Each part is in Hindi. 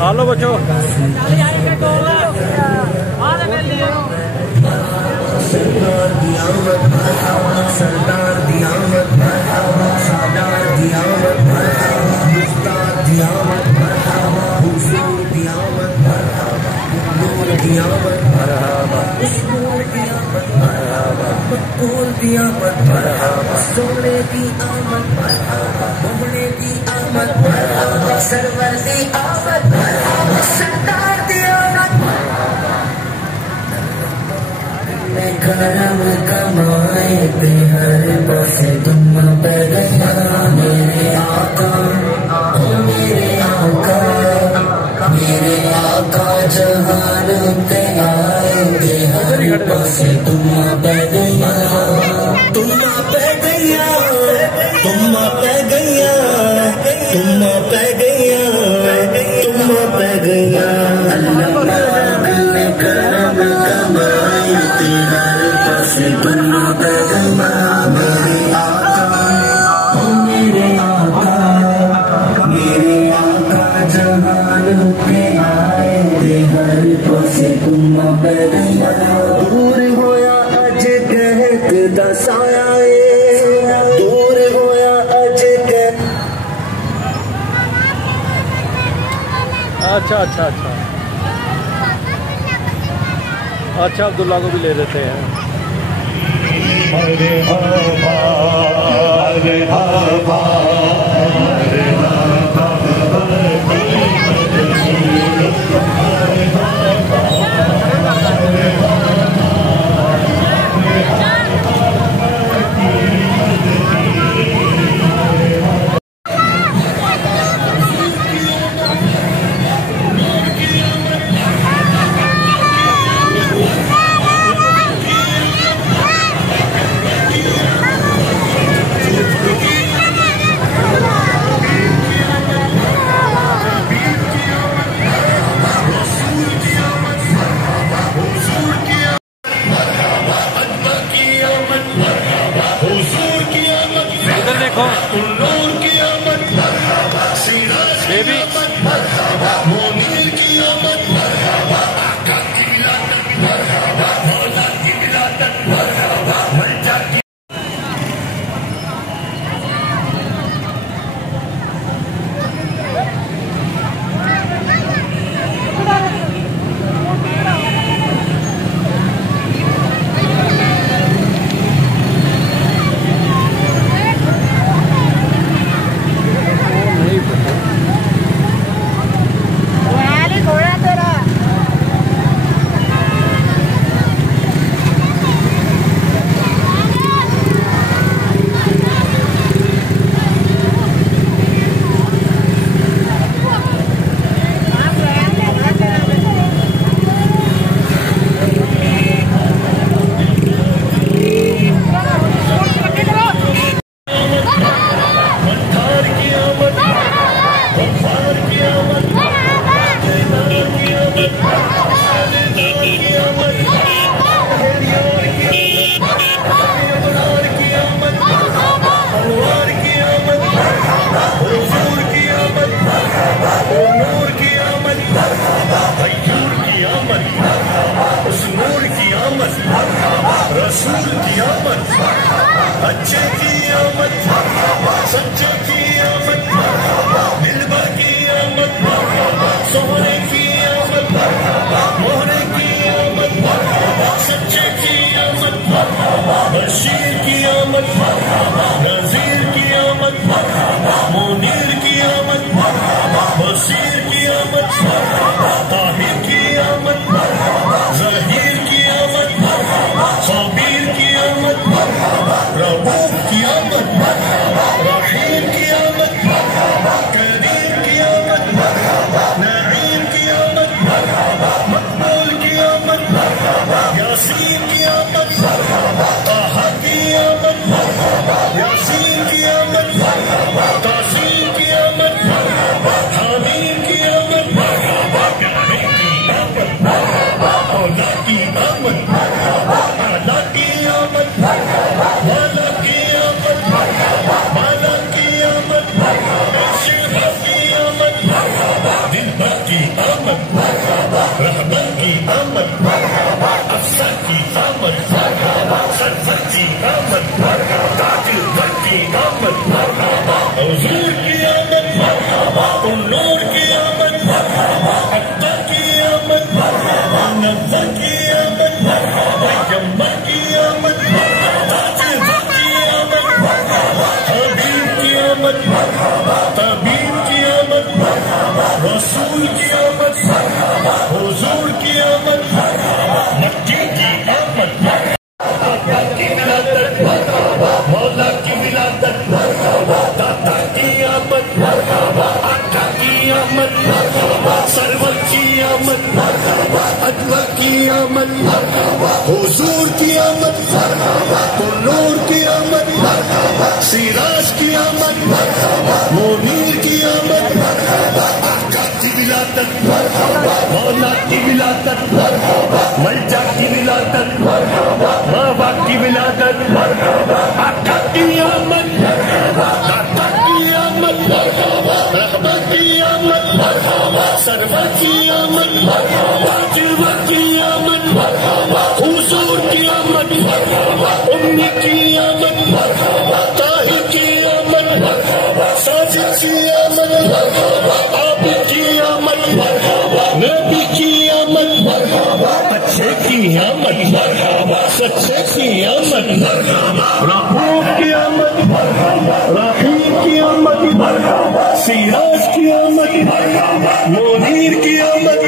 हेलो बच्चों। सरदार दी आमद मरहबा, सरदार दी आमद मरहबा, शादार दी आमद मरहबा, मुख्तार दी आमद मरहबा, हुजूर दी आमद मरहबा, नूर दी आमद मरहबा, नूर दी आमद मरहबा, मकबूल दी आमद मरहबा, सोने दी आमद मरहबा, मोहने दी आमद मरहबा, सरवर दी आमद मरहबा, सरदार दी आमद करम कमाए पे हर पासे तुम पे गया मेरे आका, ओ मेरे आका, मेरे आका जहान पे आए पे हर पासे तुम पे गया, तुम पे गया, तुम पे गया, तुम पे गया, तुम पे गया। अल्लाह पाक ने करम कमाए तुम पे गया मेरे आका, ओ मेरे आका, मेरे आका जहान पे आए थे हर पासे तुम पे गया। दूर होया अज कहत दा साया, दूर होया अज कह। अच्छा अच्छा अच्छा अच्छा, अब्दुल्ला को भी ले लेते हैं। हरे हवा, हरे हवा, हरे हवा, बेबी नूर की आमद, अत्तर की आमद, नज़र की आमद, पैगंबर की आमद, ताजदार की आमद, हबीब की आमद, तबीब की आमद, रसूल की आमद, हुजूर की आमद, मक्की की आमद, की विलादत, मौला की विलादत, दाता की आमद, आका की आमद, सरवर की आमद, अजवा की आमद, हुजूर की आमद, नूर की आमद, सिराज की आमद, मुनीर की आमद, आका की विलादत, मौला की विलादत, मलजा की विलादत, बाबा की विलादत, आका की आमद, दाता की आमद, रहमा की आमद, सरवर की आमद, ताजवा की आमद, हुजूर की आमद, उम्मी की आमद, ताहिर की आमद, साजिद की आमद, आबिद की आमद, नबी की आमद, अच्छे की आमद, सच्चे की आमद, रहूफ की आमद, रहीम की आमद, सिराज की आमद, मुनीर की आमद,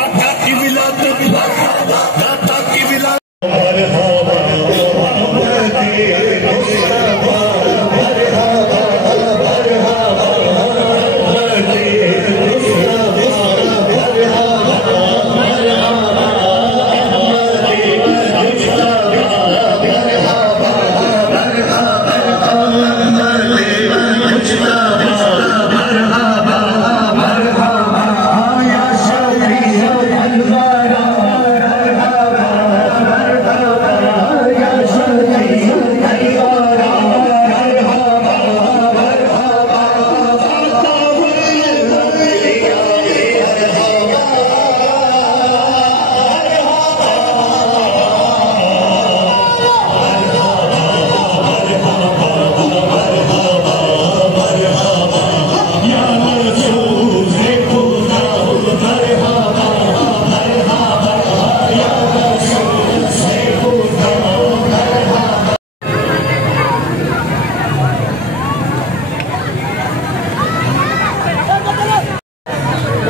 आका की विलादत, दाता की विलादत।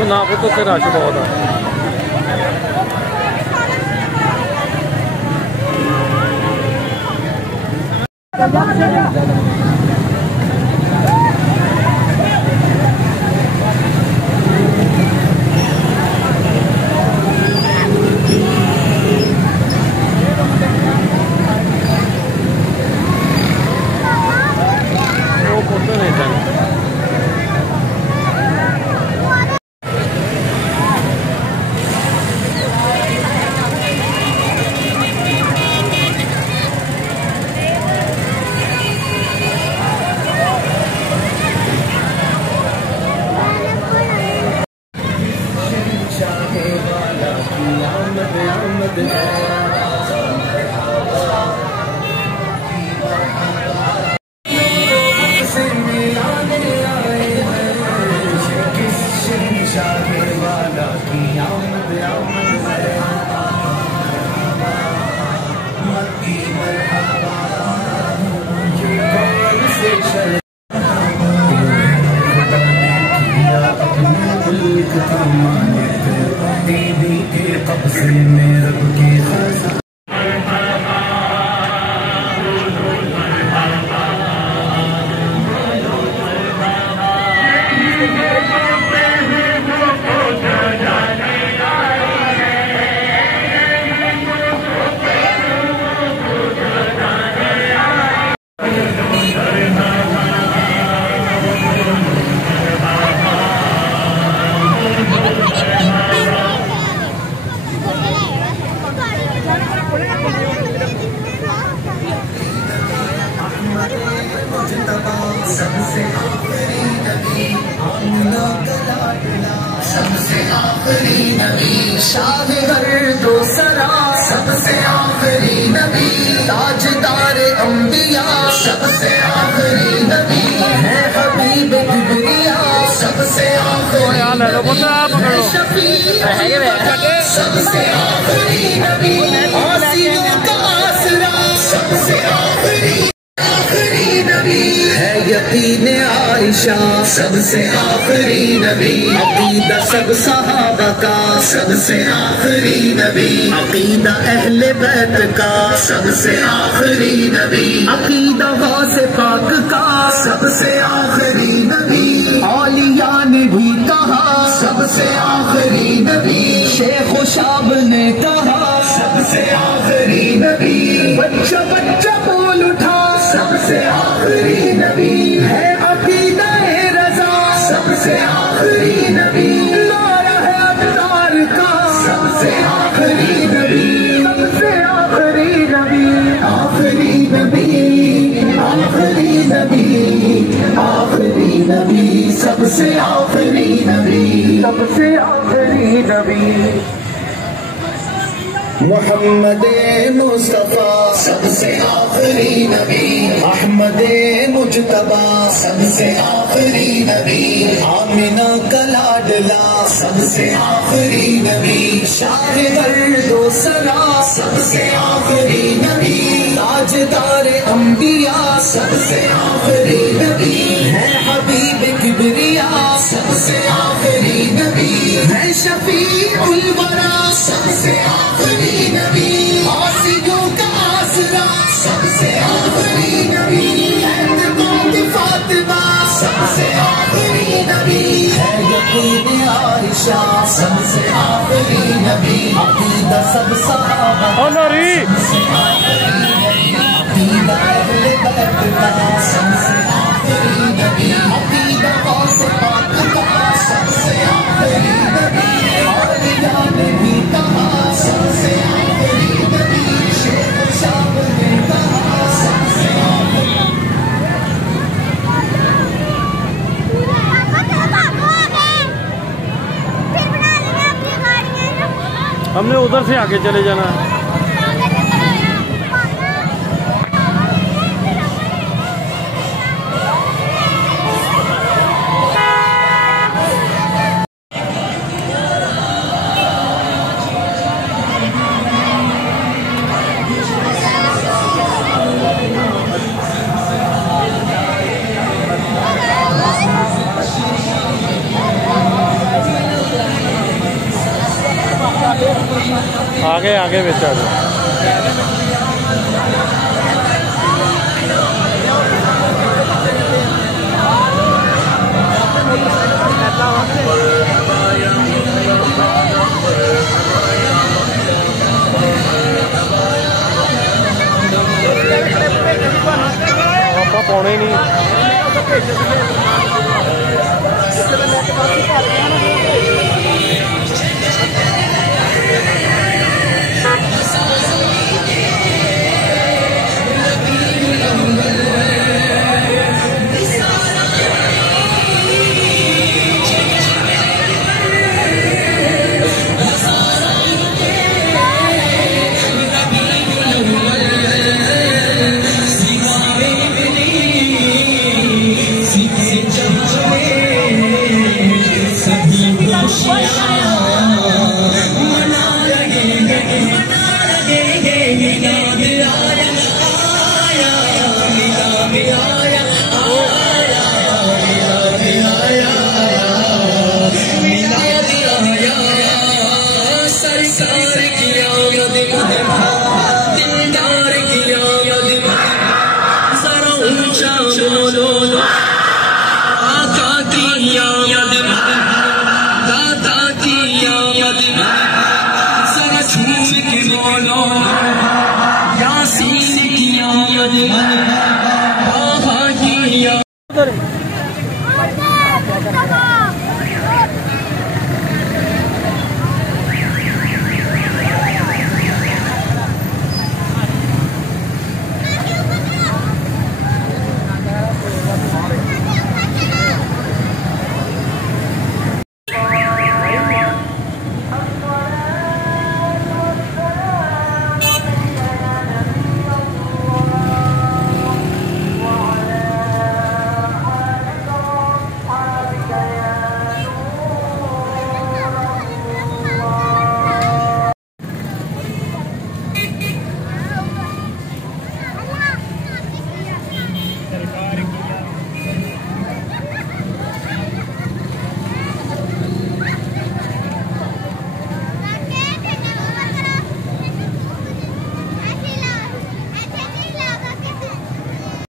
ना फिर तो रश बहुत है। वो फोटो नहीं था। सबसे आखिरी नबी शाह हर दो सरा, सबसे आखिरी नबी ताजदार अंबिया, सबसे आखिरी नबी है हबीब किबरिया। सबसे आखिरी यार ले लो पुत्र आप पकड़ लो सबसे आखिरी नबी आसियों का आसरा सबसे आखिरी नबी है यकीन आयशा सबसे आखिरी नबी अकीदा सब सहाबा का सबसे आखिरी नबी अकीदा अहले बैत का सबसे आखिरी नबी अकीदा गौसे पाक का सबसे आखिरी नबी औलिया ने भी कहा सबसे आखिरी नबी शेख शाब ने कहा सबसे आखिरी नबी बच्चा बच्चा बोल उठा सबसे आखिरी नबी है अकीदा रज़ा सबसे आखिरी नबी नारा है अत्तार का सबसे आखिरी नबी सबसे आखिरी नबी आखिरी नबी आखिरी नबी आखिरी नबी सबसे आखिरी नबी सबसे आखिरी नबी मोहम्मद मुस्तफा सबसे आखिरी नबी अहमद मुजतबा सबसे आखिरी नबी आमिना का लाडला सबसे आखिरी नबी शाहिद दो सरा सबसे आखिरी नबी ताजदार अंबिया सबसे आखिरी नबी है हबीब किबरिया सबसे आखिरी नबी है शफी उल वरा सबसे आखिरी नबी आसियों का आसरा सबसे आखिरी नबी फातिमा सबसे आखिरी नबी है यकीन आयशा सबसे आखिरी नबी अकीदा सब सहाबा सबसे आखिरी नबी अकीदा अहले बैत का सबसे आखिरी नबी अकीदा गौसे पाक का सबसे आखिरी नबी औलिया ने भी कहा सबसे आखिरी नबी शेख शाब ने कहा सबसे आखिरी हमने उधर से आगे चले जाना है। आगे आगे बेचा दो पापा पौने ही नहीं